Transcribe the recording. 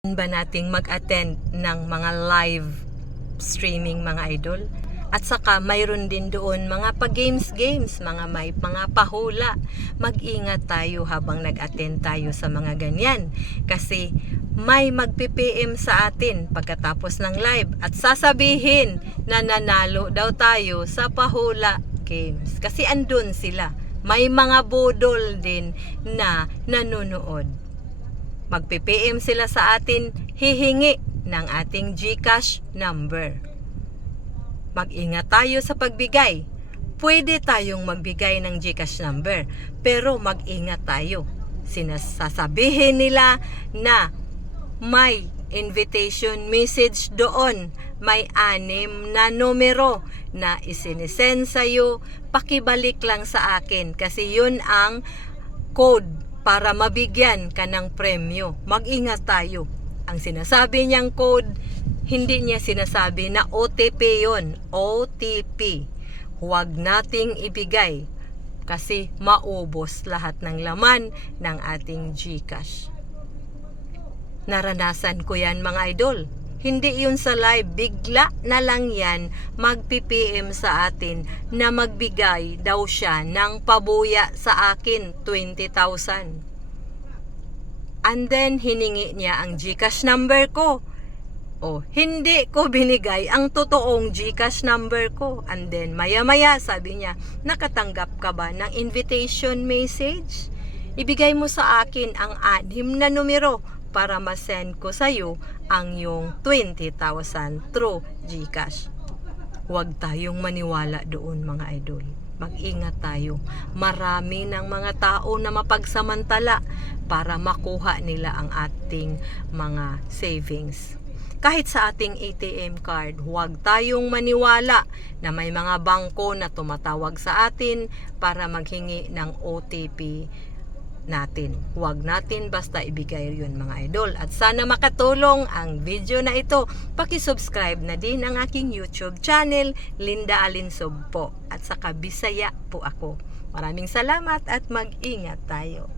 Ba nating mag-attend ng mga live streaming mga idol? At saka mayroon din doon mga pa-games, may mga pahula. Mag-ingat tayo habang nag-attend tayo sa mga ganyan. Kasi may magpi-PM sa atin pagkatapos ng live at sasabihin na nanalo daw tayo sa pahula games. Kasi andun sila. May mga budol din na nanonood. Magpi-PM sila sa atin, hihingi ng ating GCash number. Mag-ingat tayo sa pagbigay. Pwede tayong magbigay ng GCash number, pero mag-ingat tayo. Sinasabihin nila na may invitation message doon. May 6 na numero na isinisend sa'yo. Pakibalik lang sa akin kasi yun ang code para mabigyan ka ng premyo. Mag-ingat tayo. Ang sinasabi niyang code, hindi niya sinasabi na OTP yon. OTP. Huwag nating ibigay kasi maubos lahat ng laman ng ating GCash. Naranasan ko yan mga idol. Hindi yun sa live, bigla na lang yan magpi-PM sa atin na magbigay daw siya ng pabuya sa akin, 20,000. And then hiningi niya ang GCash number ko. Hindi ko binigay ang totoong GCash number ko. And then maya-maya sabi niya, nakatanggap ka ba ng invitation message? Ibigay mo sa akin ang 6 na numero para ma-send ko sa'yo ang yung 20,000 through GCash. Huwag tayong maniwala doon mga idol. Mag-ingat tayo. Marami ng mga tao na mapagsamantala para makuha nila ang ating mga savings. Kahit sa ating ATM card, huwag tayong maniwala na may mga bangko na tumatawag sa atin para maghingi ng OTP natin. Huwag natin basta ibigay yun mga idol. At sana makatulong ang video na ito. Paki-subscribe na din ang aking YouTube channel, Linda Alinsob po. At saka Bisaya po ako. Maraming salamat at mag-ingat tayo.